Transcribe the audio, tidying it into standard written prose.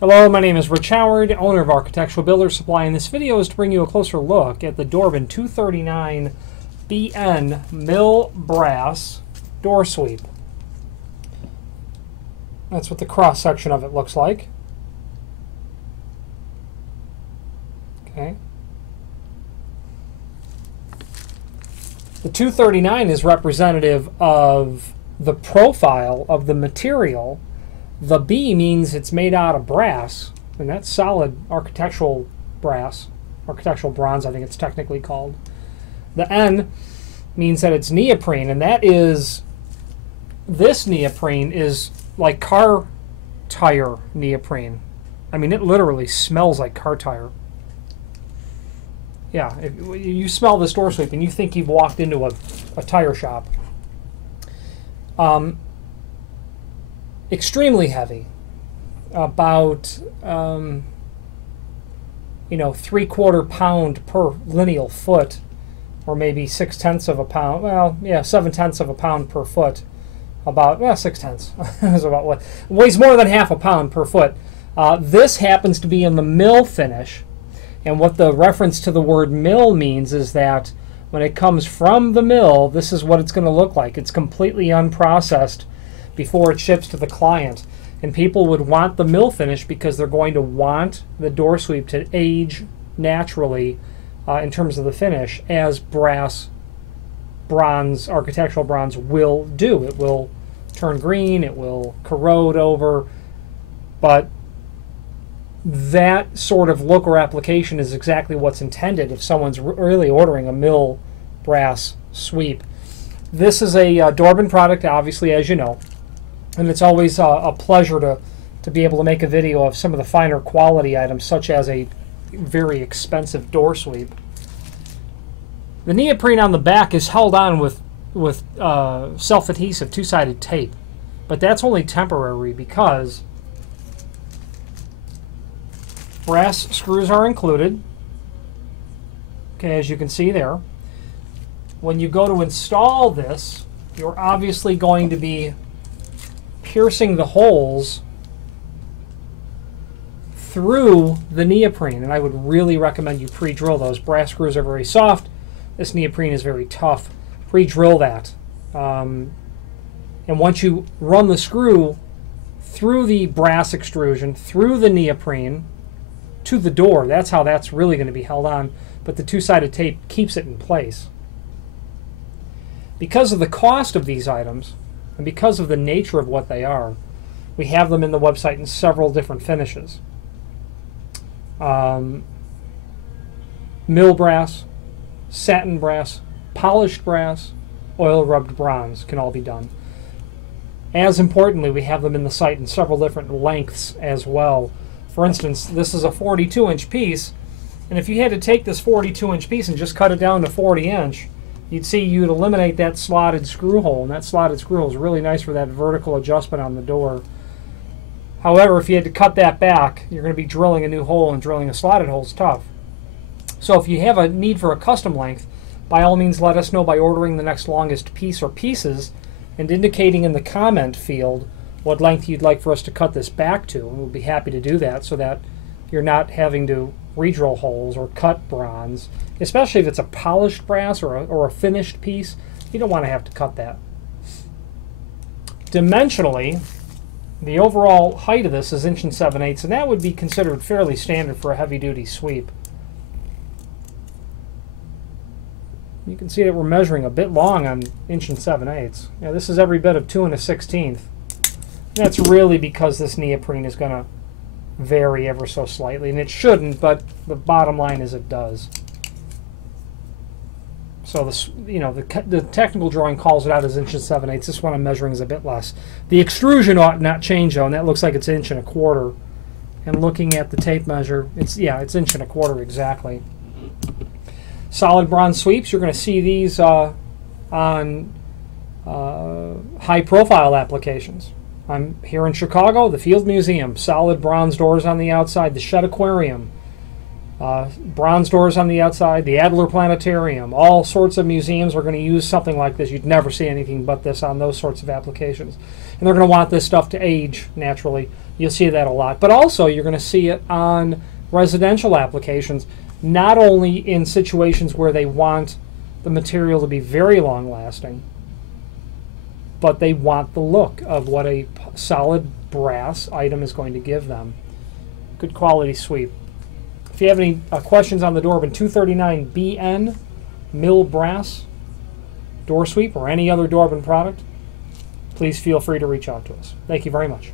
Hello, my name is Rich Howard, owner of Architectural Builders Supply, and this video is to bring you a closer look at the Dorbin 239BN mill brass door sweep. That's what the cross section of it looks like. Okay. The 239 is representative of the profile of the material. The B means it's made out of brass, and that's solid architectural brass, architectural bronze, I think it's technically called. The N means that it's neoprene, and that is, this neoprene is like car tire neoprene. I mean, it literally smells like car tire. Yeah, if you smell this door sweep and you think you've walked into a tire shop. Extremely heavy, about 3/4 pound per lineal foot, or maybe 6/10 of a pound. Well, yeah, 7/10 of a pound per foot. About 6/10 is about what weighs more than half a pound per foot. This happens to be in the mill finish, and what the reference to the word mill means is that when it comes from the mill, this is what it's going to look like. It's completely unprocessed before it ships to the client, and people would want the mill finish because they're going to want the door sweep to age naturally in terms of the finish, as brass, bronze, architectural bronze will do. It will turn green, it will corrode over, but that sort of look or application is exactly what's intended if someone's really ordering a mill brass sweep. This is a Dorbin product, obviously, as you know. And it's always a pleasure to be able to make a video of some of the finer quality items, such as a very expensive door sweep. The neoprene on the back is held on with self-adhesive two-sided tape, but that's only temporary because brass screws are included. Okay, as you can see there. When you go to install this, you're obviously going to be piercing the holes through the neoprene, and I would really recommend you pre-drill those. Brass screws are very soft. This neoprene is very tough. Pre-drill that. And once you run the screw through the brass extrusion, through the neoprene, to the door, that's how that's really going to be held on, but the two-sided tape keeps it in place. Because of the cost of these items, and because of the nature of what they are, we have them in the website in several different finishes. Mill brass, satin brass, polished brass, oil rubbed bronze can all be done. As importantly, we have them in the site in several different lengths as well. For instance, this is a 42-inch piece, and if you had to take this 42-inch piece and just cut it down to 40-inch, you'd see you'd eliminate that slotted screw hole, and that slotted screw hole is really nice for that vertical adjustment on the door. However, if you had to cut that back, you're going to be drilling a new hole, and drilling a slotted hole is tough. So if you have a need for a custom length, by all means let us know by ordering the next longest piece or pieces and indicating in the comment field what length you'd like for us to cut this back to, and we'll be happy to do that so that you're not having to re-drill holes or cut bronze, especially if it's a polished brass or a finished piece. You don't want to have to cut that. Dimensionally, the overall height of this is 1 7/8, and that would be considered fairly standard for a heavy-duty sweep. You can see that we're measuring a bit long on 1 7/8. Yeah, this is every bit of 2 1/16. That's really because this neoprene is going to vary ever so slightly, and it shouldn't, but the bottom line is it does. So this, the technical drawing calls it out as 1 7/8. This one I'm measuring is a bit less. The extrusion ought not change though, and that looks like it's 1 1/4. And looking at the tape measure, it's 1 1/4 exactly. Solid bronze sweeps, you're going to see these on high-profile applications. I'm here in Chicago, the Field Museum, solid bronze doors on the outside, the Shed Aquarium, bronze doors on the outside, the Adler Planetarium. All sorts of museums are going to use something like this. You'd never see anything but this on those sorts of applications. And they're going to want this stuff to age naturally. You'll see that a lot. But also you're going to see it on residential applications, not only in situations where they want the material to be very long lasting, but they want the look of what a solid brass item is going to give them. Good quality sweep. If you have any questions on the Dorbin 239BN mill brass door sweep or any other Dorbin product, please feel free to reach out to us. Thank you very much.